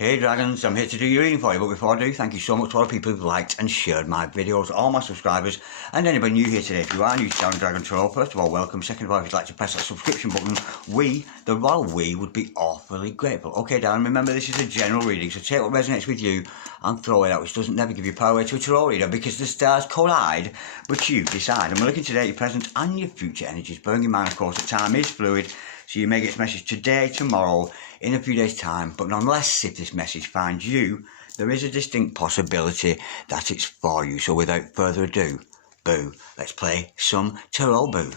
Hey Dragons, I'm here to do your reading for you, but before I do, thank you so much to all the people who've liked and shared my videos, all my subscribers, and anybody new here today. If you are new to Channel Dragon Tarot, first of all, welcome. Second of all, if you'd like to press that subscription button, the royal we, would be awfully grateful. Okay, darling, remember this is a general reading, so take what resonates with you and throw it out, which doesn't never give you power to a tarot reader, because the stars collide, but you decide. And we're looking today at your present and your future energies. Bearing in mind, of course, that time is fluid, so you may get this message today, tomorrow, in a few days' time, but nonetheless, if this message finds you, there is a distinct possibility that it's for you. So without further ado, boo, let's play some tarot boo.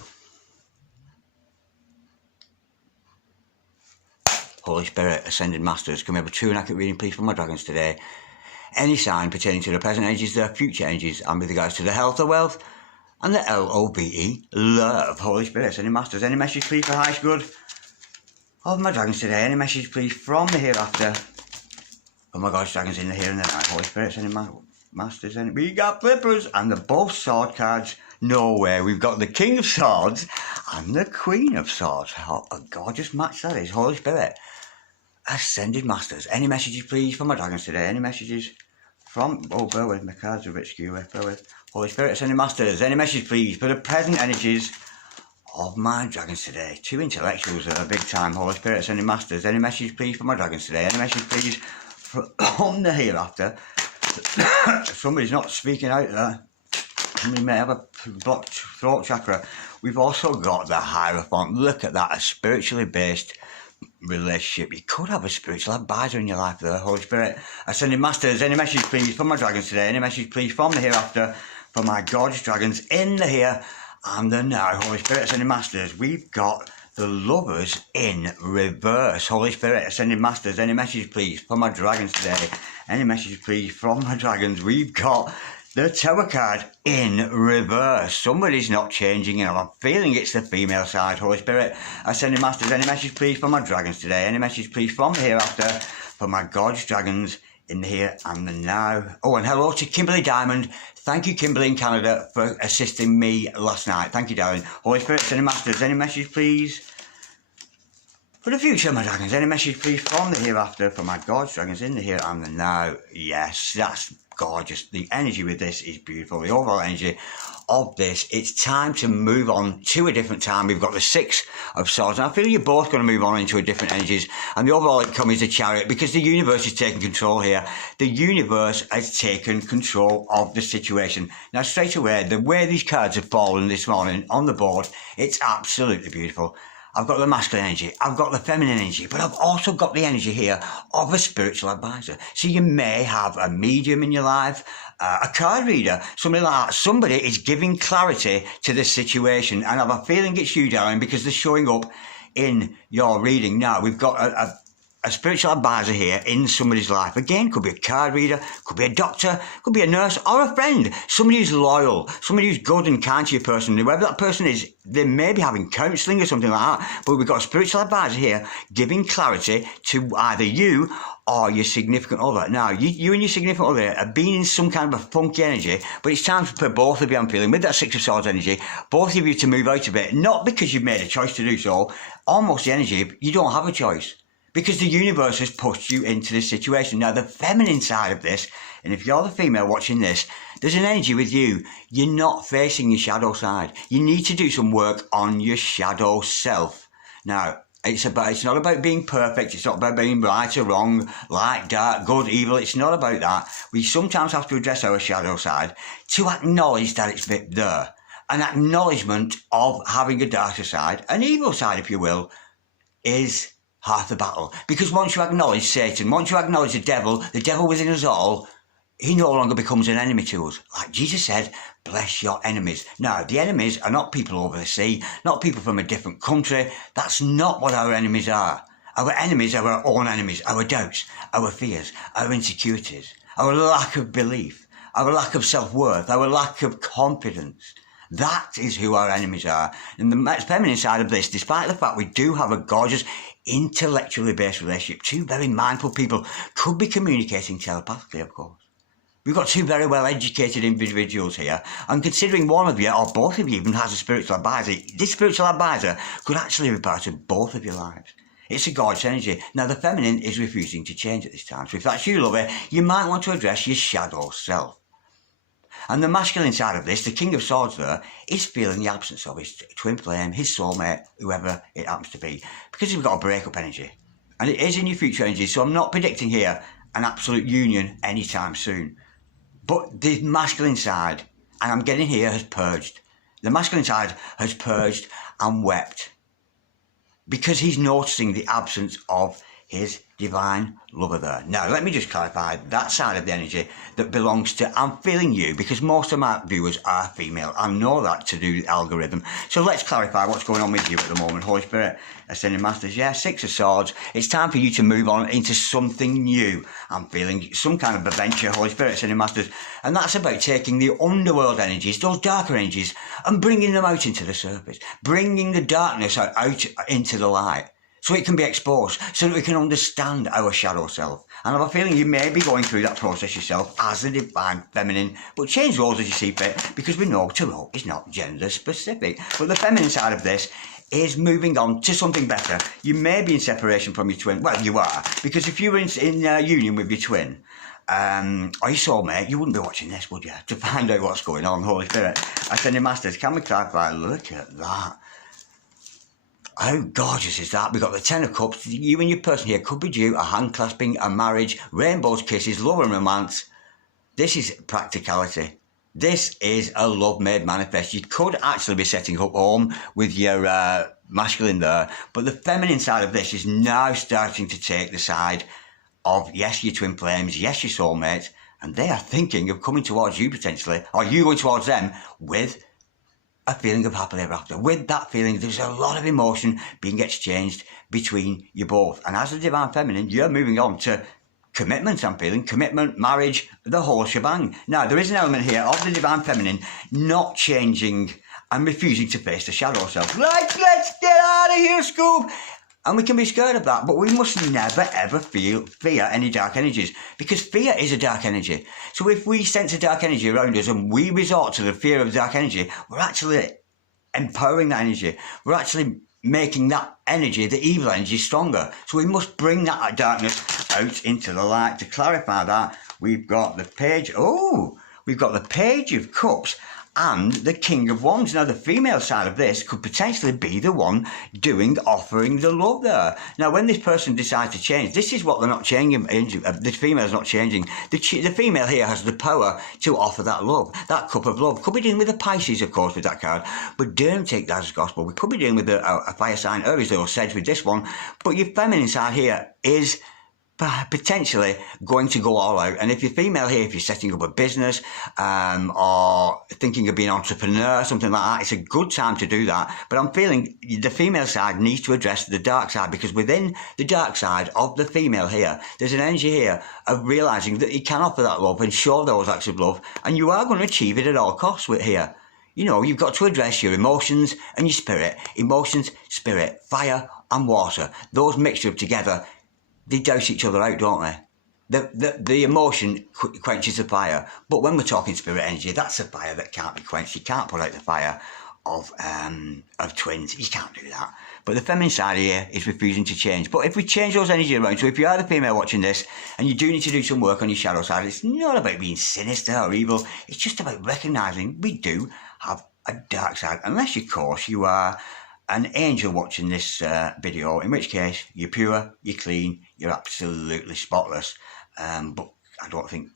Holy Spirit, Ascended Masters, can we have a true and accurate reading, please, for my dragons today? Any sign pertaining to the present energies, their future energies, and with regards to the health, the wealth, and the L-O-V-E, love. Holy Spirit, Ascended Masters, any message, please, for highest good of my dragons today? Any message, please, from the hereafter? Oh my gosh, dragons in the here and the now. Holy Spirit, any masters, any... We got flippers and the both sword cards. No way. We've got the King of Swords and the Queen of Swords. What a gorgeous match that is. Holy Spirit, Ascended Masters. Any messages, please, from my dragons today? Any messages from... Oh, bear with, my cards are a bit skewy. Bear with. Holy Spirit, Ascended Masters. Any message, please, for the present energies of my dragons today? Two intellectuals at a big time. Holy Spirit, Ascended Masters. Any message, please, for my dragons today? Any message, please, from the hereafter? Somebody's not speaking out there. Somebody may have a blocked throat chakra. We've also got the Hierophant. Look at that, a spiritually based relationship. You could have a spiritual advisor in your life there. Holy Spirit, Ascended Masters. Any message, please, from my dragons today? Any message, please, from the hereafter, for my gorgeous dragons in the here and the now? Holy Spirit, Ascended Masters. We've got the Lovers in reverse. Holy Spirit, Ascended Masters. Any message, please, for my dragons today? Any message, please, from my dragons? We've got the Tower card in reverse. Somebody's not changing, and I'm feeling it's the female side. Holy Spirit, Ascended Masters. Any message, please, for my dragons today? Any message, please, from the hereafter, for my gorgeous dragons in the here and the now? Oh, and hello to Kimberly Diamond. Thank you, Kimberly in Canada, for assisting me last night. Thank you, darling. Holy Spirit, Ascended Masters. Any message, please, for the future, my dragons? Any message, please, from the hereafter, for my gorgeous dragons in the here and the now? Yes, that's gorgeous. The energy with this is beautiful. The overall energy of this, it's time to move on to a different time. We've got the Six of Swords, and I feel you're both going to move on into a different energies, and the overall outcome is the Chariot, because the universe is taking control here. The universe has taken control of the situation. Now, straight away, the way these cards have fallen this morning on the board, it's absolutely beautiful. I've got the masculine energy, I've got the feminine energy, but I've also got the energy here of a spiritual advisor. So you may have a medium in your life, a card reader, something like that. Somebody is giving clarity to the situation, and I have a feeling it's you, darling, because they're showing up in your reading. Now, we've got a spiritual advisor here in somebody's life. Again, could be a card reader, could be a doctor, could be a nurse or a friend. Somebody who's loyal, somebody who's good and kind to your person. Whoever that person is, they may be having counselling or something like that. But we've got a spiritual advisor here giving clarity to either you or your significant other. Now, you and your significant other have been in some kind of a funky energy, but it's time for both of you, I'm feeling, with that Six of Swords energy, both of you to move out a bit. Not because you've made a choice to do so, almost the energy, you don't have a choice, because the universe has pushed you into this situation. Now, the feminine side of this, and if you're the female watching this, there's an energy with you. You're not facing your shadow side. You need to do some work on your shadow self. Now, it's not about being perfect. It's not about being right or wrong, light, dark, good, evil. It's not about that. We sometimes have to address our shadow side to acknowledge that it's there. An acknowledgement of having a darker side, an evil side, if you will, is half the battle. Because once you acknowledge Satan, once you acknowledge the devil within us all, he no longer becomes an enemy to us. Like Jesus said, bless your enemies. Now, the enemies are not people over the sea, not people from a different country. That's not what our enemies are. Our enemies are our own enemies, our doubts, our fears, our insecurities, our lack of belief, our lack of self-worth, our lack of confidence. That is who our enemies are. And the feminine side of this, despite the fact we do have a gorgeous, intellectually based relationship, two very mindful people could be communicating telepathically, of course. We've got two very well-educated individuals here, and considering one of you, or both of you even, has a spiritual advisor, this spiritual advisor could actually be part of both of your lives. It's a gorgeous energy. Now, the feminine is refusing to change at this time. So if that's you, lover, you might want to address your shadow self. And the masculine side of this, the King of Swords there, is feeling the absence of his twin flame, his soulmate, whoever it happens to be, because we've got a breakup energy. And it is in your future energy, so I'm not predicting here an absolute union anytime soon. But the masculine side, and I'm getting here, has purged. The masculine side has purged and wept because he's noticing the absence of his divine lover there. Now, let me just clarify that side of the energy that belongs to I'm feeling you, because most of my viewers are female. I know that to do the algorithm. So let's clarify what's going on with you at the moment. Holy Spirit, Ascending Masters, yeah, Six of Swords. It's time for you to move on into something new. I'm feeling some kind of adventure, Holy Spirit, Ascending Masters. And that's about taking the underworld energies, those darker energies, and bringing them out into the surface. Bringing the darkness out into the light, so it can be exposed, so that we can understand our shadow self. And I have a feeling you may be going through that process yourself as the divine feminine, but change roles as you see fit, because we know tarot is not gender specific. But the feminine side of this is moving on to something better. You may be in separation from your twin. Well, you are, because if you were in union with your twin, or your soulmate, you wouldn't be watching this, would you? To find out what's going on, Holy Spirit. Ascending Masters, can we clarify? Look at that. How gorgeous is that? We've got the Ten of Cups. You and your person here could be due a hand clasping, a marriage, rainbows, kisses, love and romance. This is practicality. This is a love made manifest. You could actually be setting up home with your masculine there, but the feminine side of this is now starting to take the side of, yes, your twin flames, yes, your soulmates, and they are thinking of coming towards you potentially, or you going towards them with a feeling of happily ever after. With that feeling, there's a lot of emotion being exchanged between you both. And as a divine feminine, you're moving on to commitment, I'm feeling. Commitment, marriage, the whole shebang. Now, there is an element here of the divine feminine not changing and refusing to face the shadow self. Like, let's get out of here, Scoop! And we can be scared of that, but we must never ever fear any dark energies, because fear is a dark energy. So if we sense a dark energy around us and we resort to the fear of dark energy, we're actually empowering that energy. We're actually making that energy, the evil energy, stronger. So we must bring that darkness out into the light. To clarify that, we've got the Page of Cups and the King of Wands. Now, the female side of this could potentially be the one offering the love there. Now, when this person decides to change, this is what they're not changing. This female's not changing. The female here has the power to offer that love, that cup of love. Could be dealing with the Pisces, of course, with that card, but don't take that as gospel. We could be dealing with a fire sign, Aries or Sedge with this one, but your feminine side here is potentially going to go all out. And if you're female here, if you're setting up a business or thinking of being an entrepreneur, something like that, it's a good time to do that. But I'm feeling the female side needs to address the dark side, because within the dark side of the female here, there's an energy here of realising that you can offer that love and show those acts of love, and you are going to achieve it at all costs with here. You know, you've got to address your emotions and your spirit. Emotions, spirit, fire and water. Those mixed up together, they douse each other out, don't they? The emotion quenches the fire, but when we're talking spirit energy, that's a fire that can't be quenched. You can't put out the fire of twins. You can't do that. But the feminine side here is refusing to change. But if we change those energies around, so if you are the female watching this and you do need to do some work on your shadow side, it's not about being sinister or evil. It's just about recognising we do have a dark side, unless, of course, you are an angel watching this video, in which case you're pure, you're clean, you're absolutely spotless. But I don't think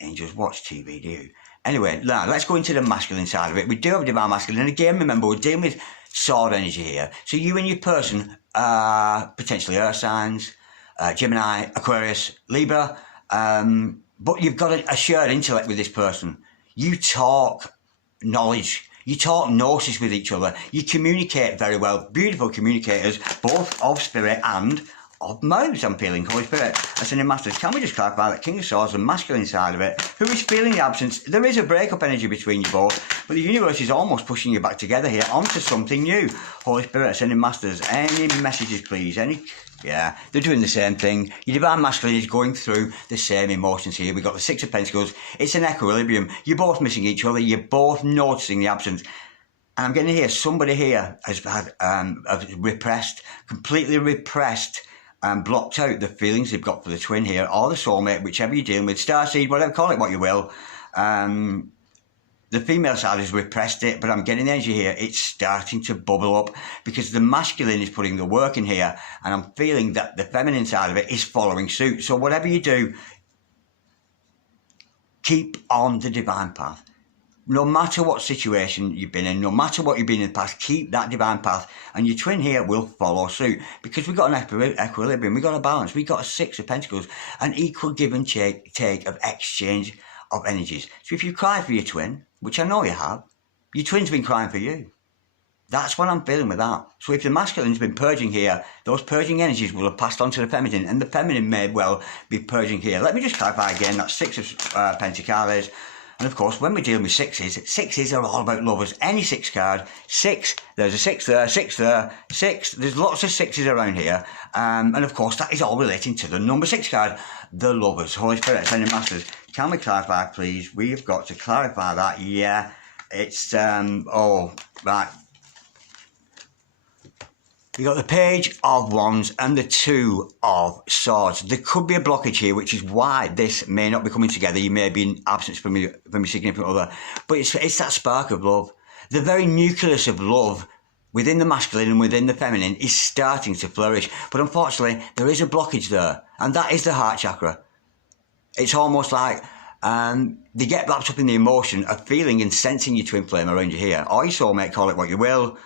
angels watch TV, do you? Anyway, now let's go into the masculine side of it. We do have divine masculine, and again, remember, we're dealing with sword energy here. So you and your person are potentially earth signs, Gemini, Aquarius, Libra, but you've got a shared intellect with this person. You talk knowledge. You talk gnosis with each other. You communicate very well. Beautiful communicators, both of spirit and of mouths, I'm feeling. Holy Spirit, Ascending Masters, can we just clarify that King of Swords, the masculine side of it, who is feeling the absence? There is a breakup energy between you both, but the universe is almost pushing you back together here onto something new. Holy Spirit, Ascending Masters, any messages, please? Yeah, they're doing the same thing. Your divine masculine is going through the same emotions here. We've got the Six of Pentacles. It's an equilibrium. You're both missing each other. You're both noticing the absence. And I'm getting here, somebody here has had completely repressed and blocked out the feelings they've got for the twin here, or the soulmate, whichever you're dealing with, starseed, whatever, call it what you will. The female side has repressed it, but I'm getting the energy here. It's starting to bubble up because the masculine is putting the work in here, and I'm feeling that the feminine side of it is following suit. So whatever you do, keep on the divine path. No matter what situation you've been in, no matter what you've been in the past, keep that divine path, and your twin here will follow suit, because we've got an equilibrium, we've got a balance, we've got a 6 of Pentacles, an equal give and take of exchange of energies. So if you cry for your twin, which I know you have, your twin's been crying for you. That's what I'm feeling with that. So if the masculine's been purging here, those purging energies will have passed on to the feminine, and the feminine may well be purging here. Let me just clarify again, that's 6 of Pentacles. And of course, when we're dealing with sixes are all about lovers. Any 6 card, 6, there's a 6 there, 6 there, 6, there's lots of 6s around here. And of course, that is all relating to the number 6 card, the lovers. Holy Spirit, Ascended Masters, can we clarify, please? We've got to clarify that. Yeah, it's, oh, right. You got the Page of Wands and the 2 of Swords. There could be a blockage here, which is why this may not be coming together. You may be in absence from your significant other. But it's that spark of love. The very nucleus of love within the masculine and within the feminine is starting to flourish. But unfortunately, there is a blockage there. And that is the heart chakra. It's almost like they get wrapped up in the emotion of feeling and sensing your twin flame around you here. Or your soulmate, call it what you will.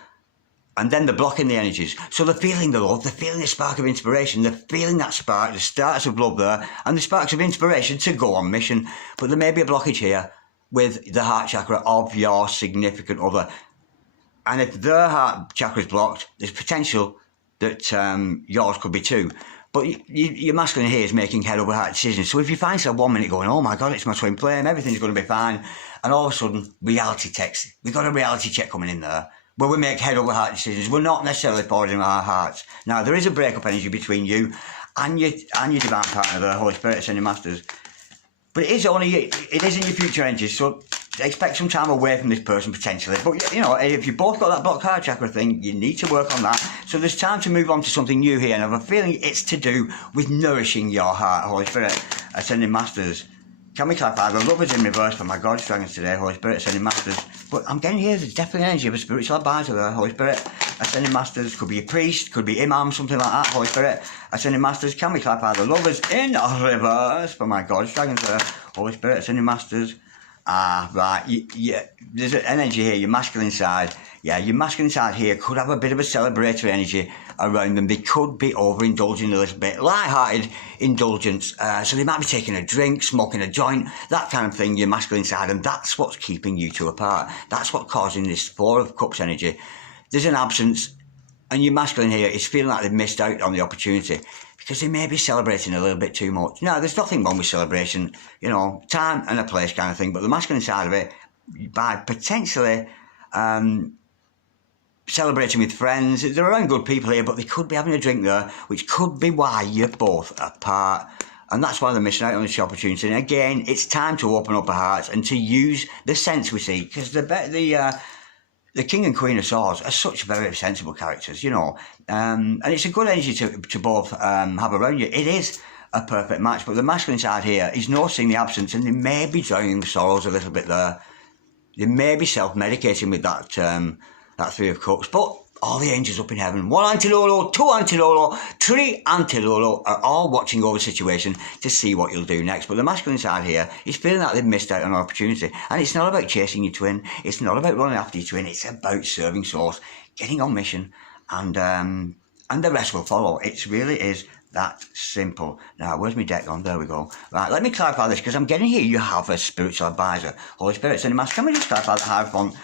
And then they're blocking the energies. So they're feeling the love, they're feeling the spark of inspiration, they're feeling that spark, the starts of love there, and the sparks of inspiration to go on mission. But there may be a blockage here with the heart chakra of your significant other. And if their heart chakra is blocked, there's potential that yours could be too. But your masculine here is making head over heart decisions. So if you find yourself 1 minute going, oh my God, it's my twin flame, everything's going to be fine, and all of a sudden, reality checks. We've got a reality check coming in there, where we make head over heart decisions. We're not necessarily following our hearts. Now, there is a breakup energy between you and your divine partner, the Holy Spirit, Ascended Masters. But it isn't your future energy, so expect some time away from this person potentially. But, you know, if you've both got that blocked heart chakra thing, you need to work on that. So there's time to move on to something new here, and I have a feeling it's to do with nourishing your heart, Holy Spirit, Ascended Masters. Can we clarify? The love is in reverse for my God's dragons today, Holy Spirit, Ascended Masters. But I'm getting here, there's definitely energy of a spiritual advisor there, Holy Spirit, Ascended Masters. Could be a priest, could be imam, something like that, Holy Spirit, Ascended Masters. Can we clarify? The love is in reverse for my God's dragons there, Holy Spirit, Ascended Masters. Ah, right, yeah, there's an energy here, your masculine side. Yeah, your masculine side here could have a bit of a celebratory energy around them. They could be overindulging a little bit, light-hearted indulgence. So they might be taking a drink, smoking a joint, that kind of thing, your masculine side, and that's what's keeping you two apart. That's what's causing this 4 of Cups energy. There's an absence, and your masculine here is feeling like they've missed out on the opportunity, because they may be celebrating a little bit too much. Now, there's nothing wrong with celebration, you know, time and a place kind of thing, but the masculine side of it, by potentially celebrating with friends, they're around good people here, but they could be having a drink there, which could be why you're both apart. And that's why they're missing out on this opportunity. And again, it's time to open up our hearts and to use the sense we see, because the King and Queen of Swords are such very sensible characters, you know. And it's a good energy to both have around you. It is a perfect match, but the masculine side here is noticing the absence, and they may be drowning the sorrows a little bit there. They may be self-medicating with that 3 of Cups, but all the angels up in heaven, 1 Antilolo, 2 Antilolo, 3 Antilolo are all watching over the situation to see what you'll do next. But the masculine side here is feeling like they've missed out on an opportunity. And it's not about chasing your twin. It's not about running after your twin. It's about serving souls, getting on mission, and the rest will follow. It really is that simple. Now, where's my deck on? There we go. Right, let me clarify this, because I'm getting here you have a spiritual advisor. Holy Spirit, Ascended Master, can we just clarify that Hierophant?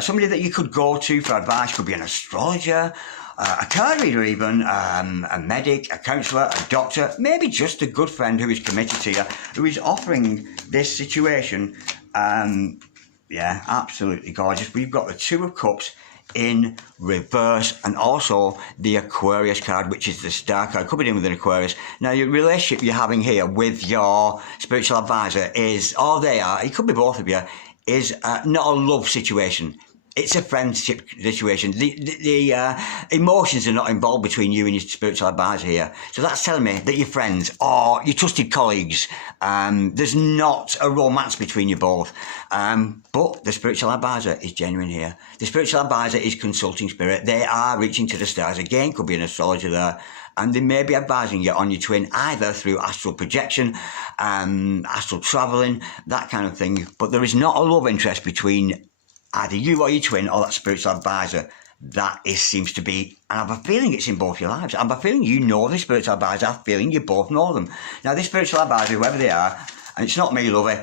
Somebody that you could go to for advice. Could be an astrologer, a card reader even, a medic, a counsellor, a doctor, maybe just a good friend who is committed to you, who is offering this situation. Yeah, absolutely gorgeous. We've got the 2 of Cups in reverse, and also the Aquarius card, which is the star card. Could be dealing with an Aquarius. Now, your relationship you're having here with your spiritual advisor is, or they are, it could be both of you, is not a love situation. It's a friendship situation. The emotions are not involved between you and your spiritual advisor here. So that's telling me that your friends or your trusted colleagues, there's not a romance between you both. But the spiritual advisor is genuine here. The spiritual advisor is consulting spirit. They are reaching to the stars. Again, could be an astrologer there. And they may be advising you on your twin either through astral projection, astral travelling, that kind of thing. But there is not a love interest between either you or your twin or that spiritual advisor. That seems to be, and I have a feeling it's in both your lives. I have a feeling you know the spiritual advisor. I have a feeling you both know them. Now, this spiritual advisor, whoever they are, and it's not me, lovey,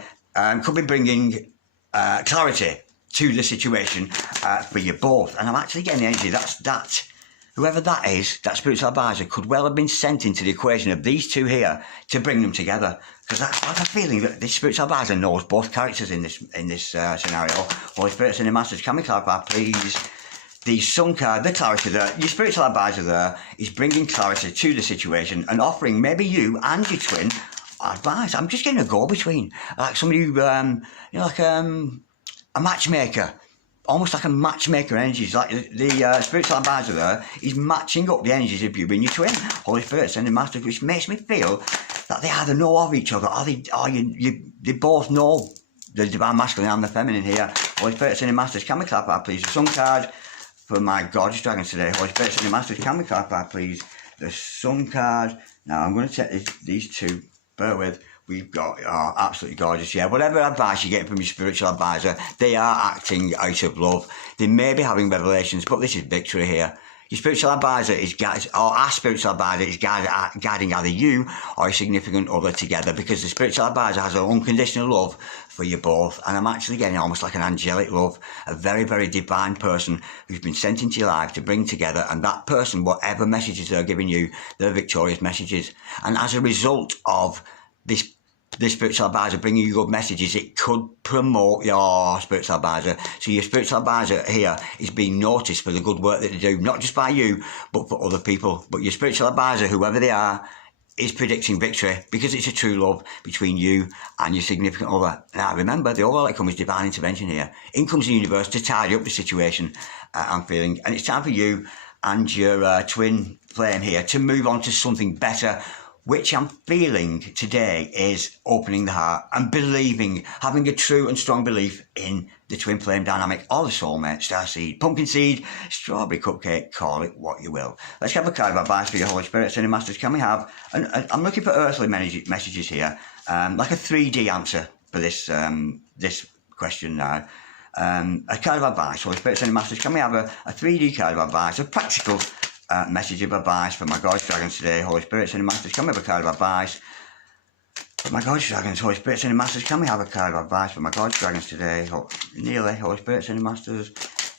could be bringing clarity to the situation for you both. And I'm actually getting the energy that whoever that is, that spiritual advisor, could well have been sent into the equation of these two here to bring them together. Because I have a feeling that this spiritual advisor knows both characters in this scenario. Holy Spirit, Senior Masters, can we clarify, please? The Sun card, the clarity there. Your spiritual advisor there is bringing clarity to the situation and offering maybe you and your twin advice. I'm just getting a go-between. Like somebody who, like a matchmaker. Almost like a matchmaker energies. Like the spiritual advisor there is matching up the energies of you and your twin. Holy Spirit, Sending Masters, which makes me feel that they either know of each other or they both know the divine masculine and the feminine here. Holy Spirit, Sending Masters, can we clarify, please? The Sun card for my gorgeous dragons today. Holy Spirit, Sending Masters, can we clarify, please? The Sun card. Now, I'm going to take these two. Bear with. We've got, absolutely gorgeous, yeah. Whatever advice you're getting from your spiritual advisor, they are acting out of love. They may be having revelations, but this is victory here. Your spiritual advisor our spiritual advisor is guiding either you or a significant other together, because the spiritual advisor has an unconditional love for you both. And I'm actually getting almost like an angelic love, a very, very divine person who's been sent into your life to bring together. And that person, whatever messages they're giving you, they're victorious messages. And as a result of this spiritual advisor bringing you good messages, it could promote your spiritual advisor. So your spiritual advisor here is being noticed for the good work that they do, not just by you, but for other people. But your spiritual advisor, whoever they are, is predicting victory because it's a true love between you and your significant other. Now, remember, the overall outcome is divine intervention here. In comes the universe to tidy up the situation I'm feeling. And it's time for you and your twin flame here to move on to something better, which I'm feeling today is opening the heart and believing, having a true and strong belief in the twin flame dynamic or the soulmate, starseed, pumpkin seed, strawberry cupcake, call it what you will. Let's have a card of advice for your Holy Spirit, Senior Masters. Can we have, and I'm looking for earthly messages here, like a 3D answer for this this question now. A card of advice, Holy Spirit, Senior Masters. Can we have a 3D card of advice, a practical message of advice for my gorgeous dragons today? Holy Spirit, Sending Masters, can we have a card of advice for my gorgeous dragons? Holy Spirit, Sending Masters, can we have a card of advice for my gorgeous dragons today? Nearly, Holy Spirit, Sending Masters,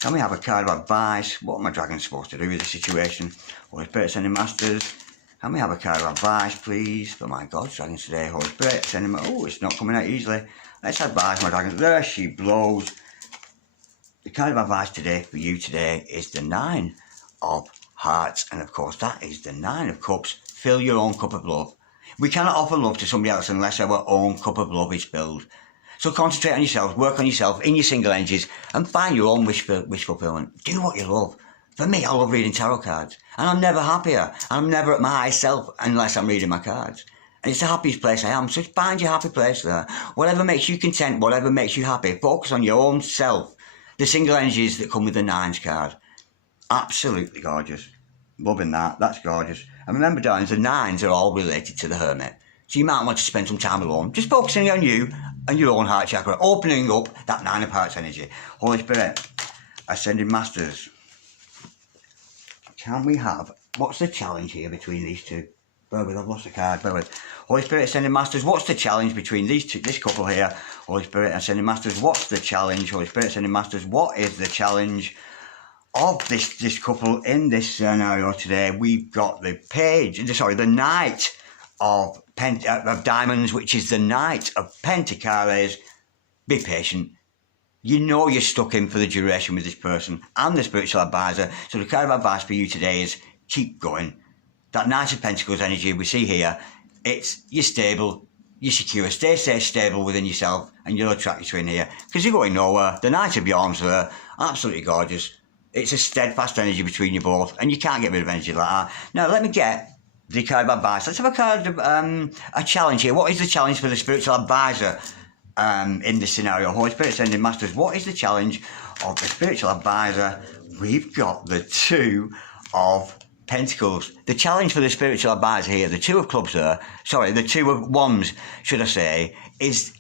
can we have a card of advice? What are my dragons supposed to do with the situation? Holy Spirit, Sending Masters, can we have a card of advice, please, for my gorgeous dragons today? Holy Spirit, Sending Masters, oh, it's not coming out easily. Let's advise my dragons. There she blows. The card of advice today for you today is the 9 of Hearts, and of course that is the 9 of Cups. Fill your own cup of love. We cannot offer love to somebody else unless our own cup of love is filled. So concentrate on yourself, work on yourself in your single energies, and find your own wish fulfillment. Do what you love. For me, I love reading tarot cards, and I'm never happier. I'm never at my highest self unless I'm reading my cards. And it's the happiest place I am. So find your happy place there. Whatever makes you content, whatever makes you happy, focus on your own self. The single energies that come with the 9s card. Absolutely gorgeous. Loving that. That's gorgeous. And remember, darlings, the 9s are all related to the Hermit. So you might want to spend some time alone, just focusing on you and your own heart chakra, opening up that 9 of Hearts energy. Holy Spirit, Ascended Masters, can we have, what's the challenge here between these two? Bear with, I've lost the card, bear with. Holy Spirit, Ascended Masters, what's the challenge between these two, this couple here? Holy Spirit, Ascended Masters, what's the challenge? Holy Spirit, Ascended Masters, what is the challenge of this couple in this scenario today? We've got the Knight of Diamonds, which is the Knight of Pentacles. Be patient. You know you're stuck in for the duration with this person and the spiritual advisor. So the card of advice for you today is keep going. That Knight of Pentacles energy we see here, you're stable, you're secure. Stay stable within yourself, and you'll attract your twin here. Because you're going nowhere. The Knight of Yarns there, absolutely gorgeous. It's a steadfast energy between you both, and you can't get rid of energy like that. Now, let me get the card of advice. Let's have a card of a challenge here. What is the challenge for the spiritual advisor in this scenario? Holy Spirit Ascended Masters, what is the challenge of the spiritual advisor? We've got the Two of Pentacles. The challenge for the spiritual advisor here, the Two of Clubs there, sorry, the Two of Wands, should I say, is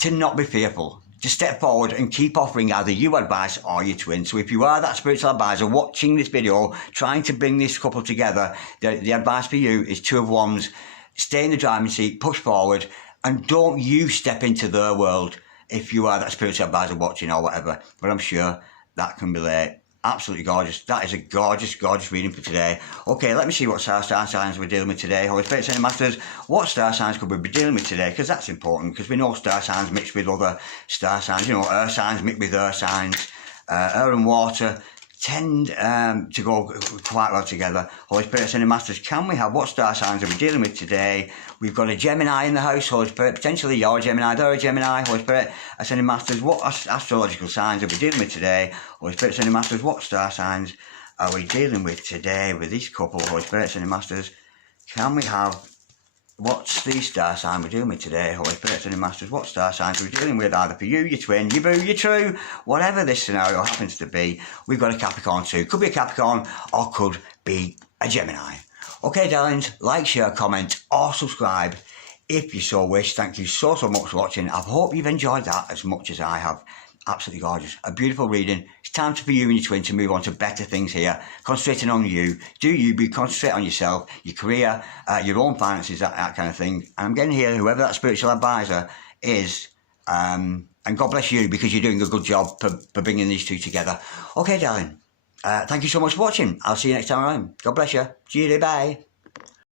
to not be fearful. To step forward and keep offering either you advice or your twin. So if you are that spiritual advisor watching this video, trying to bring this couple together, the advice for you is Two of Wands. Stay in the driving seat, push forward, and don't you step into their world if you are that spiritual advisor watching or whatever. But I'm sure that can relate. Absolutely gorgeous. That is a gorgeous, gorgeous reading for today. Okay, let me see what star signs we're dealing with today. Holy Spirit Ascended Masters, what star signs could we be dealing with today? Because that's important, because we know star signs mixed with other star signs. You know, earth signs mixed with earth signs. Air and water tend to go quite well together. Holy Spirit Ascended Masters, can we have, what star signs are we dealing with today? We've got a Gemini in the house, Holy Spirit, potentially you're a Gemini, they're a Gemini. Holy Spirit Ascended Masters, what astrological signs are we dealing with today? Holy Spirit Ascended Masters, what star signs are we dealing with today with this couple? Holy Spirit Ascended Masters, can we have, what's the star sign we're dealing with today? Holy Spirit Ascended Masters, what star signs are we dealing with? Either for you, your twin, your boo, your true, whatever this scenario happens to be, we've got a Capricorn too. Could be a Capricorn or could be a Gemini. Okay, darlings, like, share, comment, or subscribe if you so wish. Thank you so much for watching. I hope you've enjoyed that as much as I have. Absolutely gorgeous. A beautiful reading. It's time for you and your twin to move on to better things here. Concentrating on you. Do you be concentrate on yourself, your career, your own finances, that kind of thing. And I'm getting here, whoever that spiritual advisor is, and God bless you because you're doing a good job for bringing these two together. Okay, darling. Thank you so much for watching. I'll see you next time around. God bless you. Cheerio, bye.